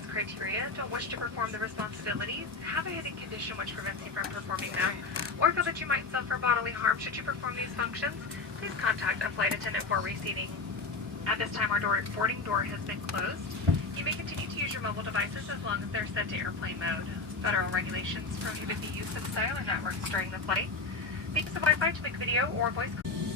these criteria, don't wish to perform the responsibilities, have a hidden condition which prevents you from performing them, or feel that you might suffer bodily harm should you perform these functions, please contact a flight attendant for reseating. At this time, our boarding door has been closed. You may continue to use your mobile devices as long as they're set to airplane mode. Federal regulations prohibit the use of cellular networks during the flight. The use of Wi-Fi to make video or voice calls